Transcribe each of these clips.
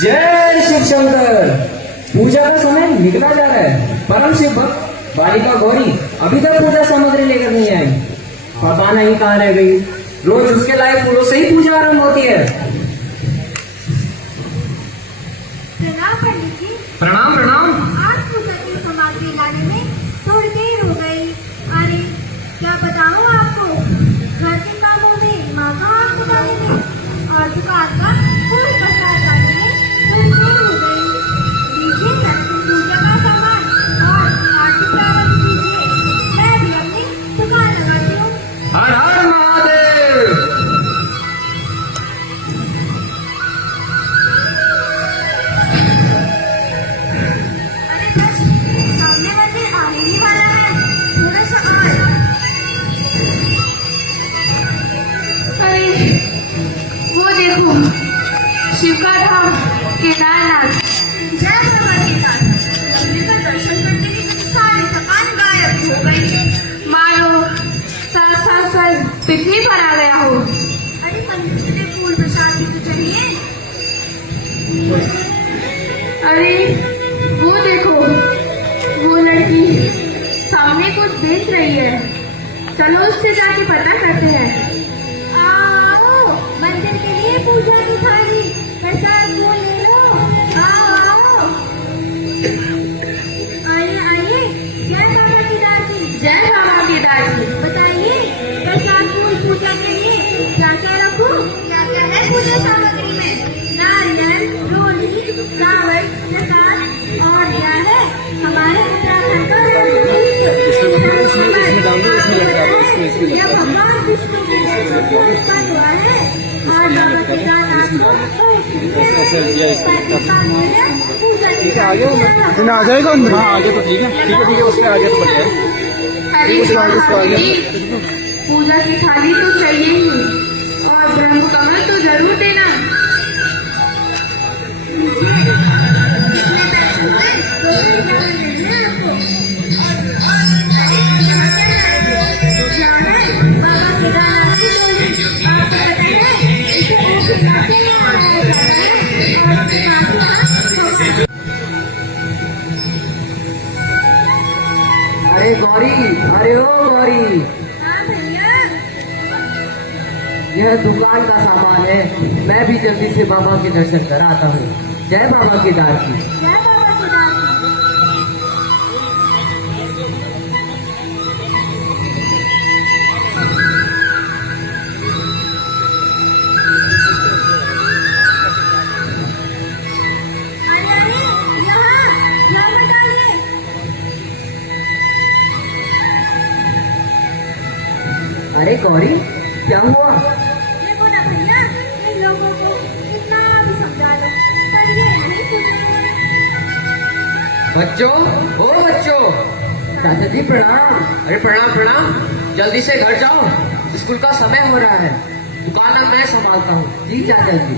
जय शिव शंकर। पूजा का समय निकला जा रहा है। परम शिव भक्त बालिका गौरी अभी तक पूजा सामग्री लेकर नहीं आई। पता नहीं कहाँ रह गई। रोज उसके लायक फूलों से ही पूजा आरंभ होती है। प्रणाम पंडित जी। प्रणाम प्रणाम। आज पूजा की सामग्री लाने में थोड़ी देर हो गई। अरे क्या बताऊँ आपको, घर के कामों में माँ का हाथ बटाने में और दुकान का फूल प्रसाद लाने में थोड़ी देर हो गई। लीजिए सत्य पूजा का सामान और आरती प्रारंभ कीजिए। मैं भी अपनी दुकान लगाती हूँ। हर हर महादेव। अरे बस सामने मंदिर आने ही वाला है, थोड़ा सा और। अरे वो देखो, शिव का धाम केदारनाथ। जय बाबा केदार। मंदिर का दर्शन करने की सारी थकान गायब हो गई। मानो साल पृथ्वी पर आ गया हो। अरे मंदिर के लिए फूल प्रसाद भी तो चाहिए। अरे वो देखो, वो लड़की सामने कुछ बेच रही है। चलो उससे जाके पता करते हैं। आओ, मंदिर के लिए पूजा की थाली प्रसाद वो ले लो। आओ आइए आइए। जय बाबा केदार जी। जय बाबा केदार जी। बताइए प्रसाद फूल पूजा के लिए क्या क्या रखूं? क्या क्या है पूजा सामग्री में? नारियल, रोली, चावल, प्रसाद और क्या है हमारे उत्तराखंड का यह भगवान विष्णु के उत्पन्न हुआ है और बाबा केदारनाथ को आ जाएगा अंदर। हाँ आगे तो ठीक है उसके आगे तो बढ़िया है। अरे पूजा की थाली तो चाहिए ही और ब्रह्म कमल तो जरूर देना। बाबा केदारनाथ की डोली आपको पता है इसे ऐसे जाते हैं मनाया जाता है और अरे गौरी, अरे ओ गौरी, हाँ भैया। यह दुकान का सामान है। मैं भी जल्दी से बाबा के दर्शन कराता हूँ। जय बाबा केदार की। जय बाबा केदार जी। अरे अरे यहाँ मत आइए। अरे गौरी, क्या हुआ? देखो ना भैया, इन लोगों को कितना भी समझा लो पर ये नहीं सुनेंगे। बच्चों, ओ बच्चों, चाचा जी प्रणाम। अरे प्रणाम प्रणाम। जल्दी से घर जाओ, स्कूल का समय हो रहा है। दुकान अब मैं संभालता हूँ। जी चाचा जी।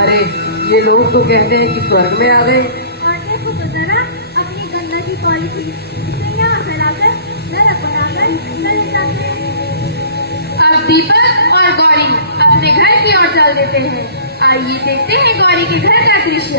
अरे ये लोग तो कहते हैं कि स्वर्ग में आ गए। और देखो तो जरा अपनी गन्ना की पॉलिथीन इसे यहाँ फैलाकर नरक बनाकर चले जाते हैं। अब दीपक और गौरी अपने घर की ओर चल देते हैं। आइए देखते हैं गौरी के घर का दृश्य।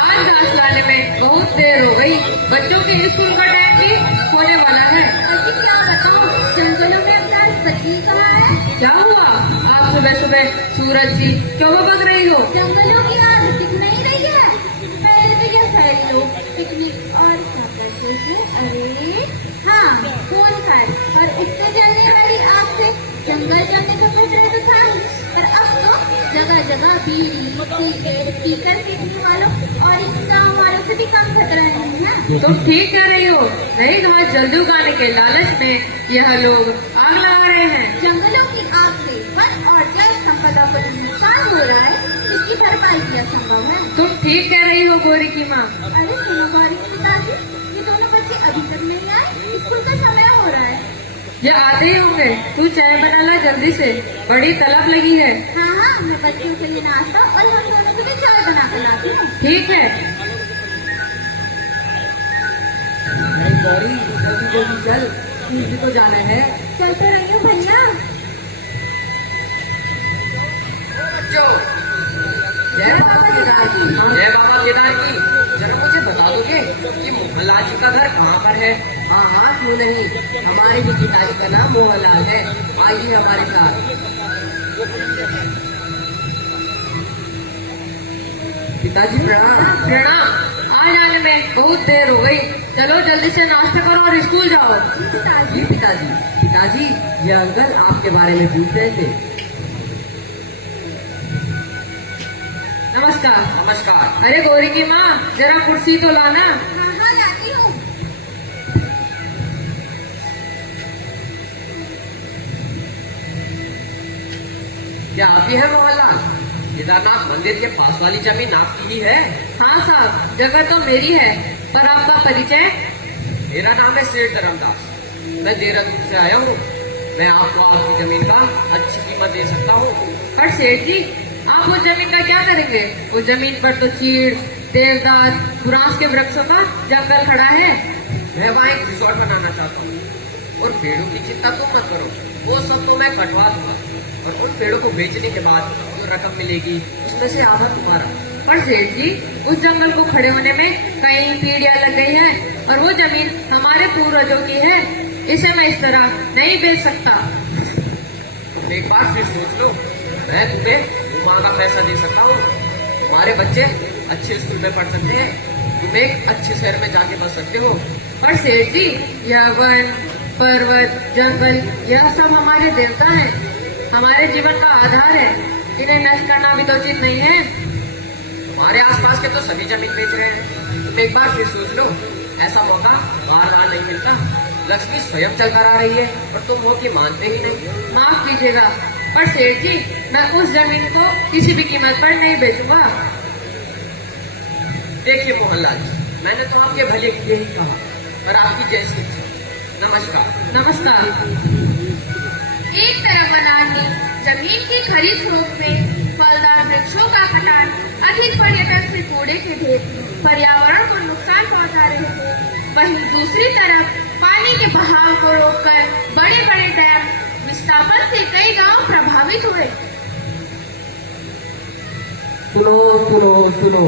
आज घास लाने में बहुत देर हो गई। बच्चों के स्कूल का टाइम भी होने वाला है। लेकिन क्या बताऊँ, जंगलों में अब जान बच्ची कहाँ है? क्या हुआ? आप सुबह सुबह सूरज जी क्यों भग रही हो? जंगलों की आग दिख नहीं रही है। पहले तो ये सारे लोग पिकनिक और क्या करते थे? अरे हाँ, फोन कर और इससे जलने वाली आग से जंगल जलने का खतरा तो था ही, पर अब तो जगह जगह बीड़ी, सिगरेट पीकर पीने वालों और इस गाँव वालों से भी कम खतरा नहीं है। तुम ठीक कह रही हो। नई घास जल्दी उगाने के लालच में यह लोग आग लगा रहे हैं। जंगलों की आग से वन और जल संपदा को जो नुकसान हो रहा है, इसकी भरपाई भी असंभव है। तुम ठीक कह रही हो गौरी की माँ। अरे सुनो गौरी की पिताजी, ये दोनों बच्चे अभी तक नहीं आए। स्कूल का समय हो रहा है। ये आते ही होंगे। तू चाय बना ला जल्दी से, बड़ी तलब लगी है। हाँ हाँ, मैं बच्चों के लिए नाश्ता और हम दोनों के लिए चाय बना बुलाती हूँ। ठीक है। अरे गौरी जल्दी जल्दी चल, स्कूल भी तो जाना है। चल तो रही हूँ भैया। बच्चों, जय बाबा केदार की। जय बाबा केदार की। जरा मुझे बता दोगे कि मोहनलाल जी का घर कहाँ पर है? हाँ हाँ, क्यों नहीं, हमारे भी पिताजी का नाम मोहनलाल है। आइए हमारे साथ। पिताजी प्रणाम। प्रणाम। आ जाने में बहुत देर हो गई, चलो जल्दी से नाश्ता करो और स्कूल जाओ। जी पिताजी। पिताजी, ये अंकल आपके बारे में पूछ रहे थे। नमस्कार। नमस्कार। अरे गौरी की माँ, जरा कुर्सी तो लाना। हाँ हाँ लाती हूँ। क्या आप ही है मोहनलाल? केदारनाथ मंदिर के पास वाली जमीन आपकी ही है? हाँ साहब, जगह तो मेरी है, पर आपका परिचय? मेरा नाम है सेठ धर्मदास। मैं देहरादून से आया हूँ। मैं आपको आपकी जमीन का अच्छी कीमत दे सकता हूँ। पर सेठ जी, आप उस जमीन का क्या करेंगे? उस जमीन पर तो चीड़, देवदार, बुरांस के वृक्षों का जंगल खड़ा है। मैं वहाँ एक रिसोर्ट बनाना चाहता हूँ, और पेड़ों की चिंता तुम मत करो, वो सब तो मैं कटवा दूंगा। और उन पेड़ों को बेचने के बाद जो रकम मिलेगी उसमें से आधा तुम्हारा। पर सेठ जी, उस जंगल को खड़े होने में कई पीढ़ियां लग गई हैं, और वो जमीन हमारे पूर्वजों की है। इसे मैं इस तरह नहीं बेच सकता। तुम एक बार फिर सोच लो। मैं तुम्हें मांगा पैसा दे सकता हूँ। तुम्हारे बच्चे अच्छे स्कूल में पढ़ सकते हैं, तुम एक अच्छे शहर में जाके बस सकते हो। पर सेठ जी, यह वन, पर्वत, जंगल, यह सब हमारे देवता हैं, हमारे जीवन का आधार है। इन्हें नष्ट करना भी तो उचित नहीं है। तुम्हारे आसपास के तो सभी जमीन बेच रहे हैं। तुम एक बार फिर सोच लो। ऐसा मौका बार बार नहीं मिलता। लक्ष्मी स्वयं चलकर आ रही है और तुम हो कि मानते ही नहीं। माफ कीजिएगा, पर सेठ जी, मैं उस जमीन को किसी भी कीमत पर नहीं बेचूंगा। देखिए मोहनलाल जी, मैंने तो आपके भले के लिए ही कहा, पर आपकी जैसी इच्छा। नमस्कार। नमस्कार। एक तरफ अनाज जमीन की खरीद फरोख्त में फलदार वृक्षों का कटान, अधिक पर्यटन से कूड़े के ढेर पर्यावरण को नुकसान पहुंचा रहे थे। वहीं दूसरी तरफ पानी के बहाव को रोककर बड़े बड़े डैम विस्थापन से कई गांव प्रभावित हुए। सुनो सुनो सुनो,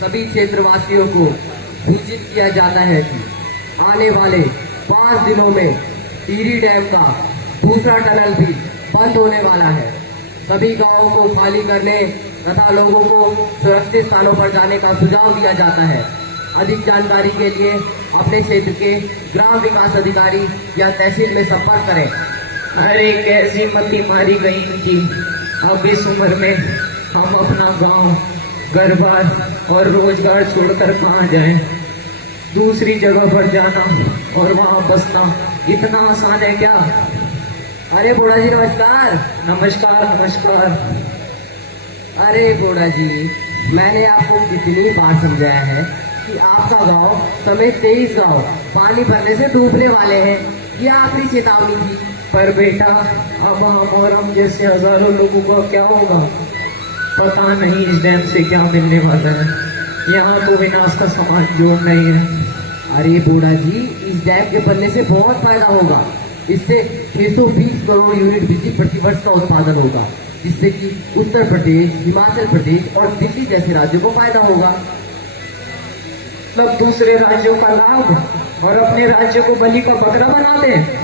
सभी क्षेत्रवासियों को सूचित किया जाता है कि आने वाले 5 दिनों में टिहरी डैम का दूसरा टनल भी बंद होने वाला है। सभी गांवों को खाली करने तथा लोगों को सुरक्षित स्थानों पर जाने का सुझाव दिया जाता है। अधिक जानकारी के लिए अपने क्षेत्र के ग्राम विकास अधिकारी या तहसील में संपर्क करें। अरे कैसी मती मारी गई इनकी। अब इस उम्र में हम अपना गांव, घर बार और रोजगार छोड़कर कहाँ जाएं? दूसरी जगह पर जाना और वहाँ बसना इतना आसान है क्या? अरे बूढ़ा जी नमस्कार। नमस्कार नमस्कार। अरे बूढ़ा जी, मैंने आपको कितनी बार समझाया है कि आपका गांव समेत 23 गांव पानी भरने से डूबने वाले हैं। ये आखिरी चेतावनी थी। पर बेटा, अब हम और हम जैसे हजारों लोगों का क्या होगा? पता नहीं इस डैम से क्या मिलने वाला है। यहाँ तो विनाश का समान जोड़ नहीं है। अरे बूढ़ा जी, इस डैम के बनने से बहुत फायदा होगा। इससे 620 करोड़ यूनिट बिजली प्रतिवर्ष का उत्पादन होगा, जिससे कि उत्तर प्रदेश, हिमाचल प्रदेश और दिल्ली जैसे राज्यों को फायदा होगा। मतलब दूसरे राज्यों का लाभ और अपने राज्य को बलि का बकरा बना दें।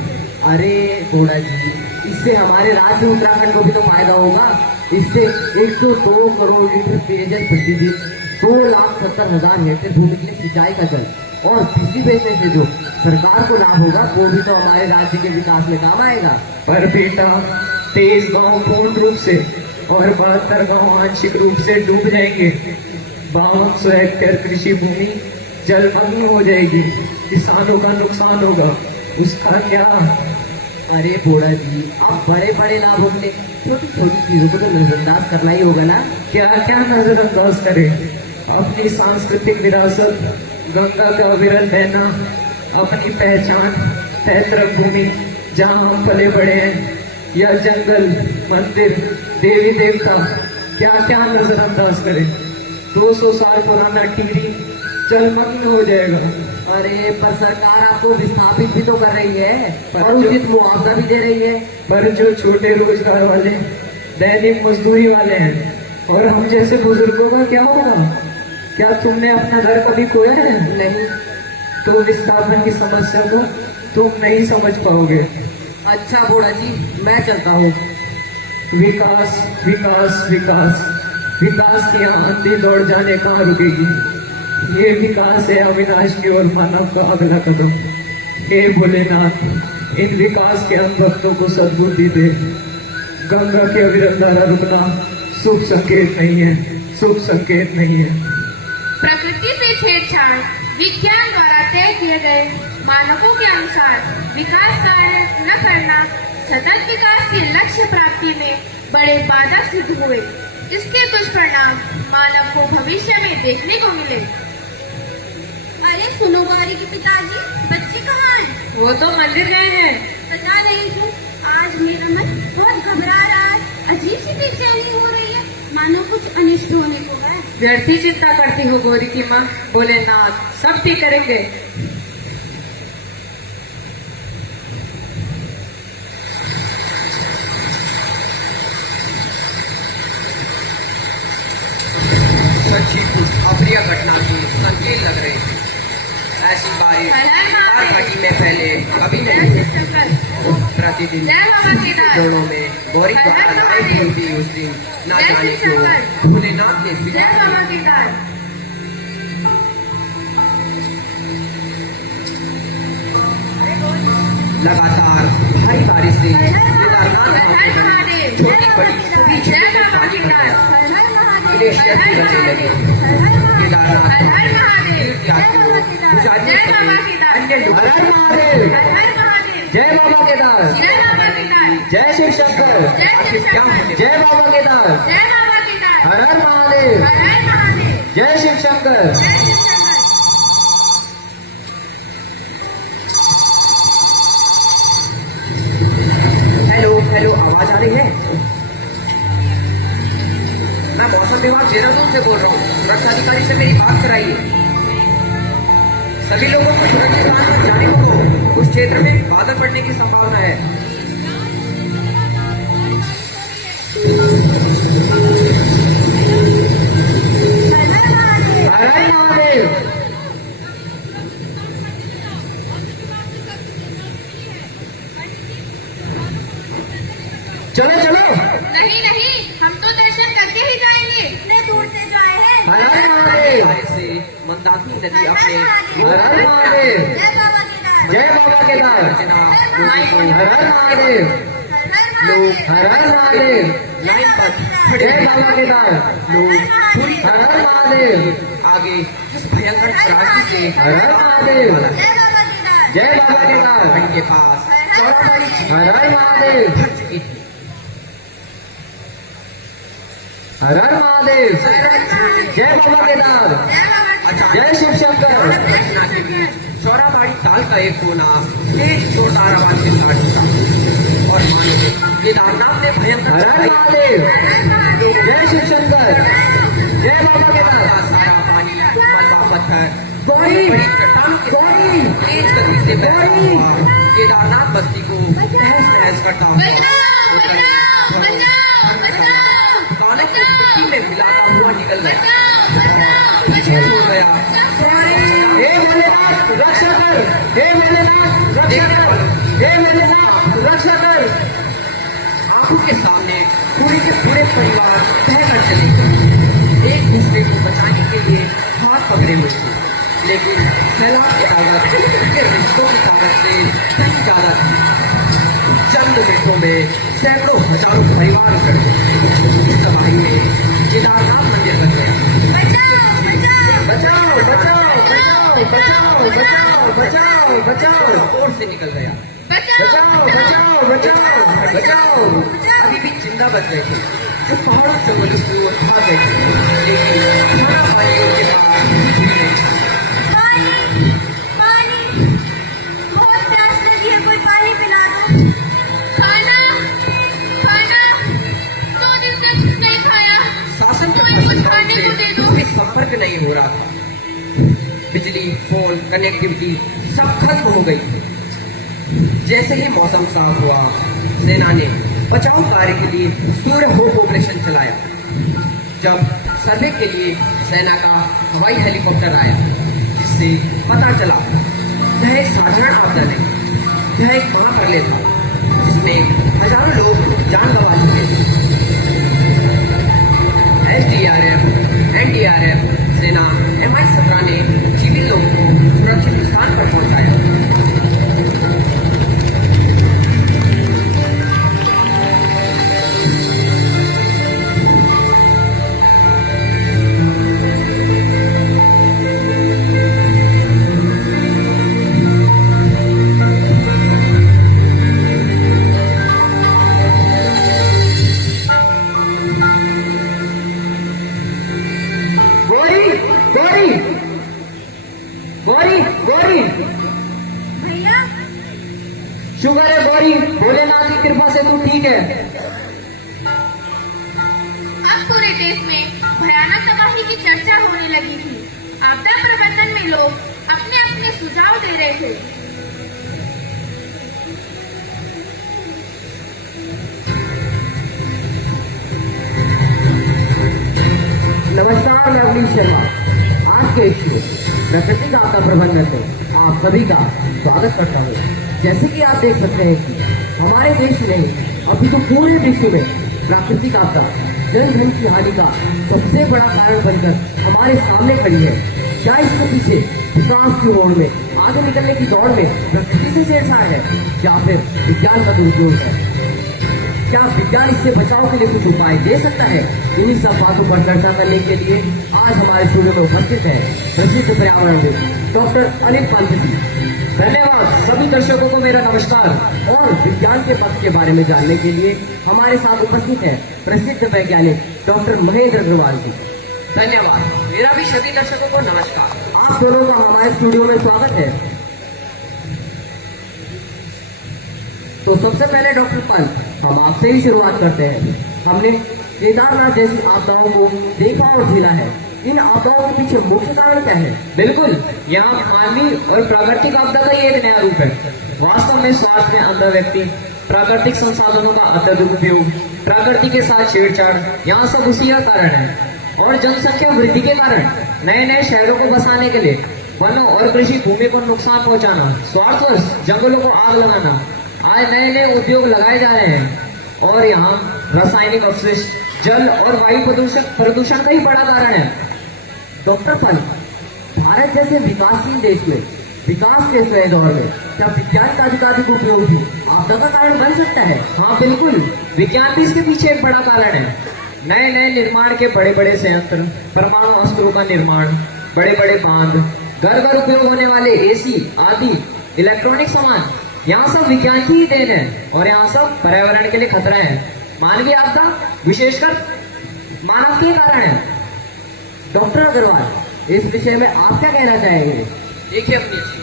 अरे बूढ़ा जी, इससे हमारे राज्य उत्तराखंड को भी तो फायदा होगा। इससे 102 करोड़ लीटर पेयजल प्रतिदिन, 2,70,000 हेक्टेयर भूमि के लिए सिंचाई का जल और बिजली बेचने से जो सरकार को लाभ होगा वो भी तो हमारे राज्य के विकास में काम आएगा। पर बेटा, 23 गांव पूर्ण रूप से और 72 गांव आंशिक रूप से डूब जाएंगे। 5200 हेक्टेयर कृषि भूमि जलमग्न हो जाएगी। किसानों का नुकसान होगा, उसका क्या? अरे बूढ़ा जी, आप बड़े बड़े लाभों के लिए छोटी छोटी चीजों को तो नजरअंदाज करना ही होगा ना। क्या क्या नजरअंदाज करें? अपनी सांस्कृतिक विरासत, गंगा का अविरल बहना, अपनी पहचान, पैतृक भूमि जहाँ हम पले बड़े हैं, या जंगल, मंदिर, देवी देवता, क्या क्या नजरअंदाज करें? 200 साल पुराना टिहरी जलमग्न हो जाएगा। अरे पर सरकार आपको विस्थापित भी तो कर रही है पर और उचित मुआवजा भी दे रही है। पर जो छोटे रोजगार वाले दैनिक मजदूरी वाले हैं और हम जैसे बुजुर्गों का क्या होगा? क्या तुमने अपना घर कभी खोया है? नहीं। तो विस्थापन की समस्या को तुम नहीं समझ पाओगे। अच्छा बूढ़ा जी, मैं चलता हूँ। विकास विकास विकास विकास की यहाँ अंधी दौड़ जाने कहाँ रुकेगी। ये विकास है अविनाश की ओर मानव का अगला कदम। हे भोलेनाथ, इन विकास के हम भक्तों को सद्बुद्धि दे। गंगा की अविरत धारा रुकना शुभ संकेत नहीं है, शुभ संकेत नहीं है। प्रकृति से छेड़छाड़ विज्ञान द्वारा तय किए गए मानकों के अनुसार विकास कार्य न करना सतत विकास के लक्ष्य प्राप्ति में बड़े बाधक सिद्ध हुए। इसके दुष्परिणाम मानव को भविष्य में देखने को मिले। अरे सुनो गौरी के पिताजी, बच्चे कहाँ हैं? वो तो मंदिर गए हैं। पता नहीं क्यों आज मेरा मन बहुत घबरा रहा है। अजीब सी बेचैनी हो रही है, मानो कुछ अनिष्ट होने को है। व्यर्थी चिंता करती हो गौरी की माँ, भोलेनाथ सब ठीक करेंगे। सच्ची कुछ अप्रिय घटना की संकेत लग रहे हैं। ऐसी बारिश हर घटी में पहले कभी नहीं हुई। प्रतिदिन जोड़ों में गौरी द्वारा लाई हुई थी उस दिन न जाने क्यों भोलेनाथ ने लगातार भारी बारिश से छोटी बड़ी सभी चीजें पानी भर गया। ग्लेशियर भी बचने लगे। केदारनाथ पुजारियों समेत अन्य लोग जय बाबा केदार, जय शिव शंकर, आखिर क्या होने जय बाबा केदार, हर हर महादेव, जय शिव शंकर। हेलो हेलो, आवाज आ रही है? मैं मौसम विभाग देहरादून से बोल रहा हूँ। सुरक्षा अधिकारी से मेरी बात कराइए। सभी लोगों को सुरक्षित स्थान पर जाने को कहो। उस क्षेत्र में बादल पड़ने की संभावना है। हर हर महादेव। चलो चलो, नहीं नहीं, हम तो दर्शन करके ही जाएंगे। इतने दूर से जो आए हैं। हर हर महादेव, से मंदाकिनी नदी अपने हर हर महादेव, जय बाबा केदार, जय बाबा केदार, हर हर महादेव, लोग हर हर महादेव, लाइन पर जय बाबा केदार, लोग पूरी हर हर महादेव, आगे इस भयंकर त्रासदी से हर हर महादेव, जय बाबा केदार, जय बाबा केदार, इनके पास हर हर महादेव, भर चुकी थी। हर हर महादेव, जय बाबा केदार, जय शिव शंकर। घटना के बीच चौराबाड़ी ताल का एक कोना तेज जोरदार आवाज से काट उठा और मानो केदारनाथ ने भयंकर हर हर महादेव, जय शिव शंकर, जय बाबा केदार। का सारा पानी मलबा पत्थर गौरी, बड़ी चट्टानों के गौरी, तेज गति से बहता हुआ केदारनाथ बस्ती को तहस नहस करता हुआ कानों को मिट्टी में मिलाता हुआ निकल गया और पीछे हो गया। हे भोलेनाथ रक्षा कर, हे भोलेनाथ रक्षा कर, हे भोलेनाथ रक्षा कर। आंखों के सामने पूरे के पूरे परिवार बहकर चले गए। एक दूसरे को बचाने के लिए हाथ पकड़े हुए थे, लेकिन फैलाव की ताकत उनके रिश्तों की ताकत से कहीं ज्यादा थी। चंद मिनटों में सैकड़ों हजारों परिवार उखड़ गए। इस तबाही में केदारनाथ मंदिर बन गया। बचाओ बचाओ बचाओ बचाओ बचाओ बचाओ बचाओ, ओर से निकल गया। बचाओ बचाओ बचाओ बचाओ। अभी भी जिंदा बच गए थे, जो पहाड़ों जंगलों की ओर भाग गए थे, लेकिन खाना पानी उनके पास कुछ भी नहीं था। पानी, पानी, बहुत प्यास लगी है, कोई पानी पिला दो। खाना खाना 2 दिन से कुछ नहीं खाया, शासन के कोई कुछ प्रशासन खाने को दे दो। से फोन कनेक्टिविटी सब खत्म हो गई थी। जैसे ही मौसम साफ हुआ, सेना ने बचाव कार्य के लिए सूर्य होप ऑपरेशन चलाया। जब सर्वे के लिए सेना का हवाई हेलीकॉप्टर आया, जिससे पता चला यह एक साधारण आपदा नहीं, यह एक महाप्रलय था जिसमें हजारों लोग जान गंवा चुके थे। SDRF, NDRF, सेना MI-17 ने सिविल लोगों को सुरक्षित स्थान पर पहुंचाया। गौरी गौरी गौरी भैया शुक्र है गौरी, भोलेनाथ की कृपा से तू ठीक है। अब पूरे देश में भयानक तबाही की चर्चा होने लगी थी। आपदा प्रबंधन में लोग अपने अपने सुझाव दे रहे थे। नमस्कार, मैं अवनीश शर्मा। आज के इस प्राकृतिक आपदा प्रबंधन में आप सभी का स्वागत करता हूँ। जैसे कि आप देख सकते हैं कि हमारे देश में अभी तो पूरे विश्व में प्राकृतिक आपदा जन धन की हानि का सबसे बड़ा कारण बनकर हमारे सामने खड़ी है। क्या इसके पीछे विकास की होड़ में, आगे निकलने की दौड़ में प्रकृति से छेड़छाड़ है या फिर विज्ञान का दुरुपयोग है? क्या विज्ञान इससे बचाव के लिए कुछ उपाय दे सकता है? इन्हीं सब बातों पर चर्चा करने के लिए आज हमारे स्टूडियो में उपस्थित है प्रसिद्ध पर्यावरणविद डॉक्टर अनिल पंत जी। धन्यवाद। सभी दर्शकों को मेरा नमस्कार। और विज्ञान के पक्ष के बारे में जानने के लिए हमारे साथ उपस्थित है प्रसिद्ध वैज्ञानिक डॉक्टर महेंद्र अग्रवाल जी। धन्यवाद। मेरा भी सभी दर्शकों को नमस्कार। आप दोनों का हमारे स्टूडियो में स्वागत है। तो सबसे पहले डॉक्टर पंत, हम आपसे ही शुरुआत करते हैं। हमने केदारनाथ जैसी आपदाओं को देखा और झेला है। इन आपदाओं के पीछे मुख्य कारण क्या है? बिल्कुल, यहाँ मानवीय और प्राकृतिक आपदा का ये एक नया रूप है। वास्तव में स्वार्थ में अंधा व्यक्ति, प्राकृतिक संसाधनों का अत्यधिक उपयोग, प्रकृति के साथ छेड़छाड़, यहाँ सब उसी का कारण है। और जनसंख्या वृद्धि के कारण नए नए शहरों को बसाने के लिए वनों और कृषि भूमि को नुकसान पहुंचाना, स्वार्थवश जंगलों को आग लगाना, आज नए नए उद्योग लगाए जा रहे हैं। और यहाँ रासायनिक अपशिष्ट, जल और वायु प्रदूषण का ही बड़ा कारण है। डॉक्टर पंत, भारत जैसे विकासशील देश में विकास के नए दौर में क्या विज्ञान का अधिकाधिक उपयोग भी आपदा का कारण बन सकता है? हाँ बिल्कुल, विज्ञान भी इसके पीछे एक बड़ा कारण है। नए नए निर्माण के बड़े बड़े संयंत्र, परमाणु अस्त्रों का निर्माण, बड़े बड़े बांध, घर घर उपयोग होने वाले AC आदि इलेक्ट्रॉनिक सामान, यहाँ सब विज्ञान की ही देन है। और यहाँ सब पर्यावरण के लिए खतरा है। मानवीय आपदा विशेषकर मानव के कारण है। डॉक्टर अग्रवाल, इस विषय में आप क्या कहना चाहेंगे? देखिए अवनीश जी,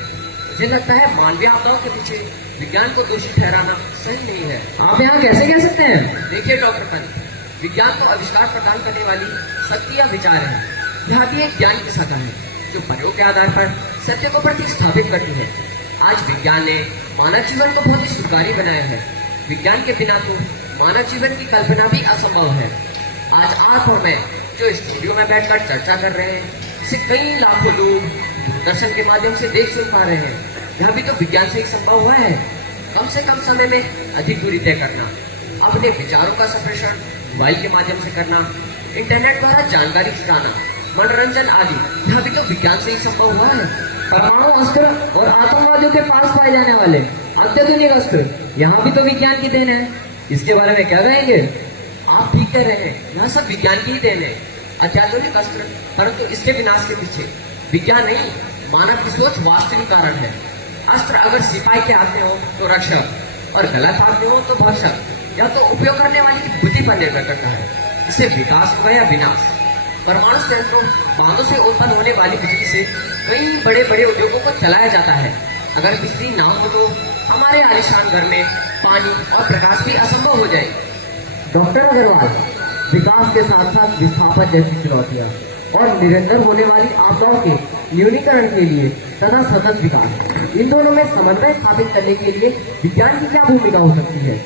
मुझे लगता है मानवीय आपदाओं के पीछे विज्ञान को दोषी ठहराना सही नहीं है। आप यहाँ कैसे कह सकते हैं? देखिए डॉक्टर पंत, विज्ञान को आविष्कार प्रदान करने वाली शक्ति या विचार है। यह भी एक ज्ञान की शाखा है जो प्रयोग के आधार पर सत्य को प्रतिस्थापित करती है। आज विज्ञान ने मानव जीवन को बहुत ही सुधारी बनाया है। विज्ञान के बिना तो मानव जीवन की कल्पना भी असंभव है। आज आप और मैं जो स्टूडियो में बैठकर चर्चा कर रहे हैं, इसे कई लाखों लोग दर्शन के माध्यम से देख सुन पा रहे हैं। यह भी तो विज्ञान से ही संभव हुआ है। कम से कम समय में अधिक दूरी तय करना, अपने विचारों का संप्रेषण मोबाइल के माध्यम से करना, इंटरनेट द्वारा जानकारी जुटाना, मनोरंजन आदि, यह भी तो विज्ञान से ही संभव हुआ है। परमाणु अस्त्र और आतंकवादियों के पास पाए जाने वाले अत्याधुनिक अस्त्र, यहाँ भी तो विज्ञान की देन है। इसके बारे में क्या कहेंगे? आप ठीक कह रहे हैं, यह सब विज्ञान की ही देन है। अत्याधुनिक अस्त्र, परंतु इसके विनाश के पीछे विज्ञान नहीं, मानव की सोच वास्तविक कारण है। अस्त्र अगर सिपाही के हाथ में हो तो रक्षक, और गलत हाथ में हो तो भक्षक। यह तो उपयोग करने वाले की बुद्धि पर निर्भर करता है, इससे विकास हो या विनाश। परमाणु संयंत्रों, बांधों से उत्पन्न होने वाली बिजली से कई बड़े बड़े उद्योगों को चलाया जाता है। अगर बिजली ना हो तो हमारे आलीशान घर में पानी और प्रकाश भी असंभव हो जाए। डॉक्टर अग्रवाल, विकास के साथ साथ विस्थापन जैसी चुनौतियां और निरंतर होने वाली आपदाओं के न्यूनीकरण के लिए तथा सतत विकास, इन दोनों में समन्वय स्थापित करने के लिए विज्ञान की क्या भूमिका हो सकती है?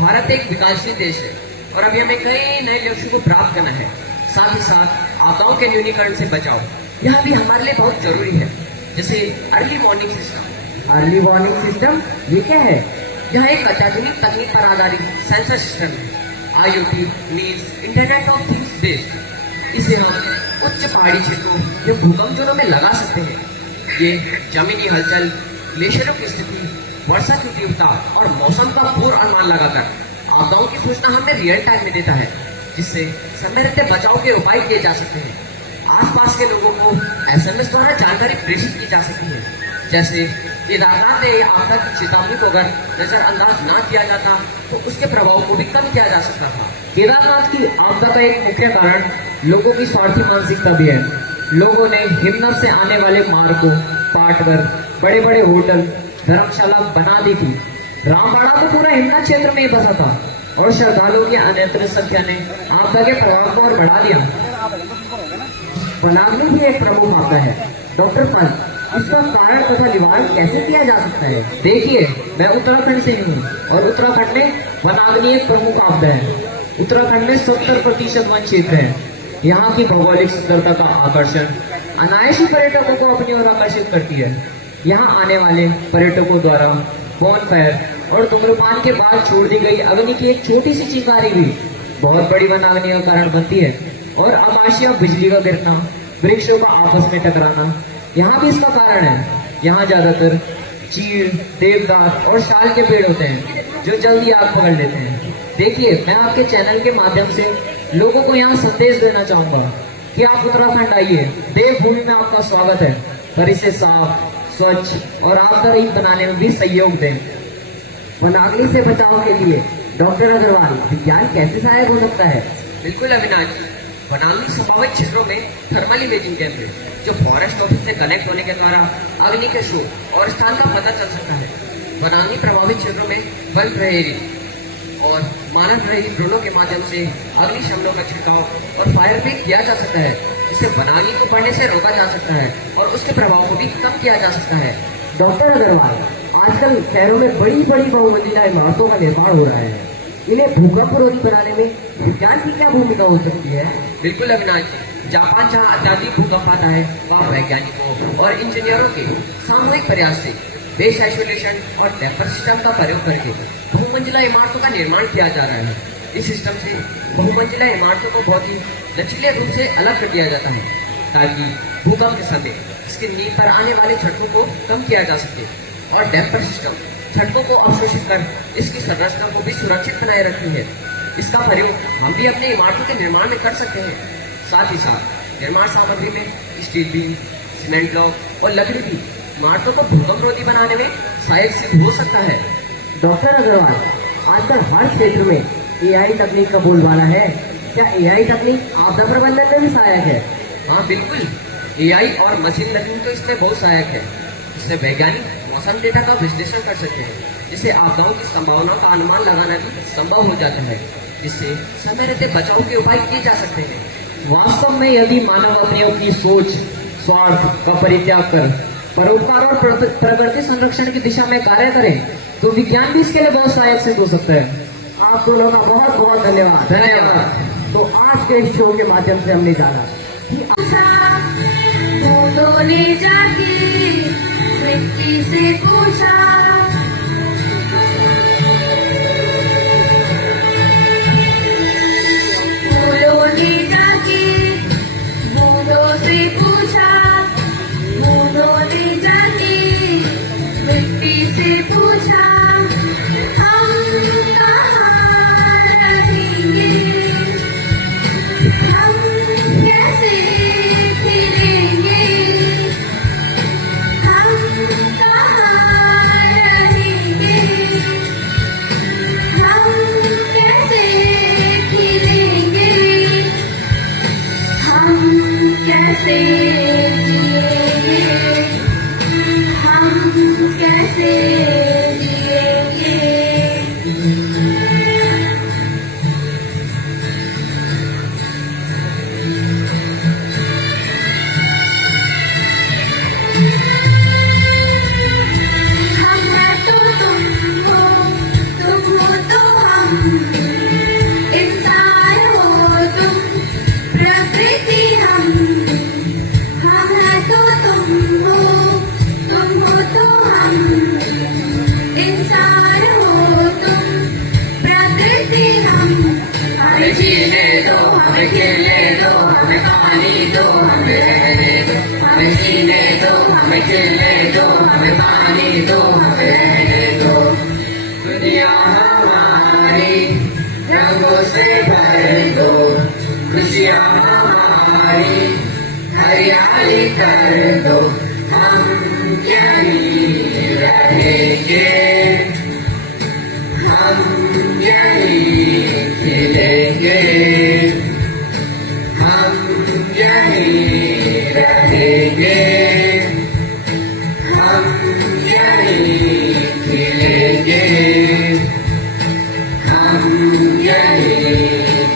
भारत एक विकासशील देश है और अभी हमें कई नए लक्ष्यों को प्राप्त करना है। साथ ही साथ आपदाओं के न्यूनीकरण से बचाव, यह भी हमारे लिए बहुत जरूरी है। जैसे early warning system. Early warning system ये क्या है? यह एक अत्याधुनिक तकनीक पर आधारित सेंसर सिस्टम है। IoT means internet of things based. इसे हम उच्च पहाड़ी क्षेत्रों या भूकंप जोनों में लगा सकते हैं। ये जमीनी हलचल, ग्लेशियरों की स्थिति, वर्षा की तीव्रता और मौसम का पूर्व अनुमान लगाकर आपदाओं की सूचना हमें रियल टाइम में देता है, जिससे समय रहते बचाव के उपाय किए जा सकते हैं। आसपास के लोगों को SMS द्वारा जानकारी प्रेषित की जा सकती है। जैसे केदारनाथ में आपदा की चेतावनी को अगर नजरअंदाज न किया जाता तो उसके प्रभाव को भी कम किया जा सकता था। केदारनाथ की आपदा का एक मुख्य कारण लोगों की स्वार्थी मानसिकता भी है। लोगों ने हिमनद से आने वाले मार्ग को काटकर बड़े बड़े होटल, धर्मशाला बना दी थी। रामबाड़ा तो पूरा हिमनद क्षेत्र में ही बसा था और श्रद्धालुओं की अनियंत्रित संख्या ने आपदा के प्रभाव को और बढ़ा दिया। वनाग्नि भी एक प्रमुख आपदा है। डॉक्टर पंत, इसका कारण तथा निवारण कैसे किया जा सकता है? देखिए, मैं उत्तराखंड से हूँ और उत्तराखंड में वनाग्नि एक प्रमुख आपदा है। उत्तराखंड में 70% वन क्षेत्र है। यहाँ की भौगोलिक सुंदरता का आकर्षण अनायासी पर्यटकों को अपनी ओर आकर्षित करती है। यहाँ आने वाले पर्यटकों द्वारा बोनफायर और धूम्रपान के बाद छोड़ दी गई अग्नि की एक छोटी सी चिंगारी भी बहुत बड़ी वनाग्नि का कारण बनती है। और आकाशीय बिजली का गिरना, वृक्षों का आपस में टकराना यहाँ भी इसका कारण है। यहाँ ज्यादातर चीड़, देवदार और शाल के पेड़ होते हैं जो जल्दी आग पकड़ लेते हैं। देखिए, मैं आपके चैनल के माध्यम से लोगों को यहाँ संदेश देना चाहूंगा कि आप उत्तराखंड आइए, देवभूमि में आपका स्वागत है, पर इसे साफ, स्वच्छ और आपदा रहित बनाने में भी सहयोग दें। वनाग्नि से बचाव के लिए डॉक्टर अग्रवाल, विज्ञान कैसे सहायक हो सकता है? बिल्कुल अविनाश जी, वनाग्नि संभावित क्षेत्रों में थर्मल इमेजिंग केंद्र जो फॉरेस्ट ऑफिस से कनेक्ट होने के द्वारा अग्नि के स्रोत और स्थान का पता चल सकता है। वनाग्नि प्रभावित क्षेत्रों में बल प्रहरी और मानव रहित ड्रोनों के माध्यम से अग्निशमनों का छिड़काव और फायर भी किया जा सकता है, जिससे वनाग्नि को बढ़ने से रोका जा सकता है और उसके प्रभाव को भी कम किया जा सकता है। डॉक्टर अग्रवाल, आजकल शहरों में बड़ी बड़ी बहुमंजिला इमारतों का निर्माण हो रहा है। इन्हें भूकंप रोधी बनाने में विज्ञान की क्या भूमिका हो सकती है? बिल्कुल अविनाश जी, जापान जहाँ अत्याधिक भूकंप आता है, वहाँ वैज्ञानिकों और इंजीनियरों के सामूहिक प्रयास से बेस आइसोलेशन और टेम्पर सिस्टम का प्रयोग करके बहुमंजिला इमारतों का निर्माण किया जा रहा है। इस सिस्टम से बहुमंजिला इमारतों को बहुत ही लचीले रूप से अलग कर दिया जाता है, ताकि भूकंप के समय इसकी नींव पर आने वाले झटकों को कम किया जा सके। और टेम्पर सिस्टम झटकों को अवशोषित कर इसकी संरचना को भी सुरक्षित बनाए रखती है। इसका प्रयोग हम भी अपने इमारतों के निर्माण में कर सकते हैं। साथ ही साथ निर्माण सामग्री में स्टील बीम, सीमेंट ब्लॉक और लकड़ी भी इमारतों को भूकंप रोधी बनाने में सहायक सिद्ध हो सकता है। डॉक्टर अग्रवाल, आजकल हर क्षेत्र में AI तकनीक का बोलबाला है। क्या AI तकनीक आपदा प्रबंधन में भी सहायक है? हाँ बिल्कुल, AI और मशीन लर्निंग तो इसमें बहुत सहायक है। इससे वैज्ञानिक मौसम डेटा का विश्लेषण कर सकते हैं, जिससे आपदाओं की संभावना का अनुमान लगाना भी संभव हो जाता है, जिससे समय रहते बचाव के उपाय किए जा सकते हैं। वास्तव में यदि मानव अपनी सोच, स्वार्थ का परित्याग कर परोपकार और प्रकृति संरक्षण की दिशा में कार्य करें तो विज्ञान भी इसके लिए बहुत सहायक सिद्ध हो सकता है। आप दोनों का बहुत बहुत धन्यवाद। धन्यवाद। तो आज के इस शो के माध्यम से हमने जाना कि फूलों ने जाके मिट्टी से पूछा, फूलों ने जाके बूंदों से पूछा, बूंदों ने जाके मिट्टी से पूछा, हम कहाँ रहेंगे, हम कैसे खिलेंगे, हम कहाँ हमें खेलने दो, हमें पानी दो, हमें रहने दो, हमें जीने दो, हमें खेलने दो, हमें पानी दो, हमें रहने दो। दुनिया हमारी रंगों से भर दो, खुशियाँ हमारी हरियाली कर दो। हम यहीं रहेंगे, हम यहीं खिलेंगे, हम यहीं रहेंगे, हम यहीं खिलेंगे, हम यहीं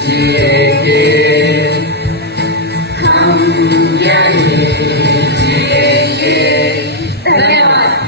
जिएंगे, हम यहीं जिएंगे। धन्यवाद।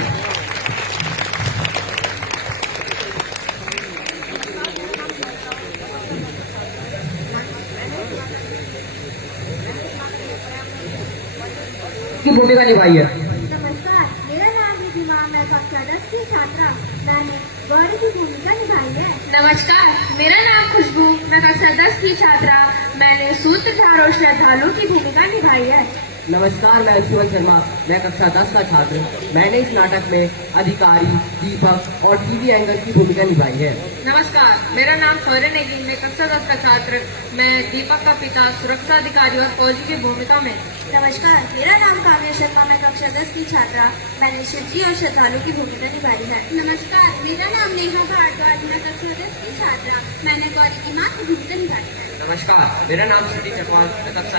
की भूमिका निभाई है। नमस्कार, मेरा नाम है दिमा, मैं कक्षा 10 की छात्रा। मैंने गौरी की भूमिका निभाई है। नमस्कार, मेरा नाम खुशबू, मैं कक्षा 10 की छात्रा। मैंने सूत्रधार और श्रद्धालु की भूमिका निभाई है। नमस्कार, मैं अंशुमन शर्मा, मैं कक्षा 10 का छात्र। मैंने इस नाटक में अधिकारी, दीपक और टीवी एंकर की भूमिका निभाई है। नमस्कार, मेरा नाम सौर्य नेगी, मैं कक्षा 10 का छात्र। मैं दीपक का पिता, सुरक्षा अधिकारी और फौजी की भूमिका में। नमस्कार, मेरा नाम काव्या शर्मा, मैं कक्षा 10 की छात्रा। मैंने शिवजी और श्रद्धालु की भूमिका निभाई है। नमस्कार, मेरा नाम नेहा भारद्वाज, मैं कक्षा 10 की छात्रा। मैंने गौरी की माँ की भूमिका निभाई है। नमस्कार, मेरा नाम श्रुति चकवाल, मैं कक्षा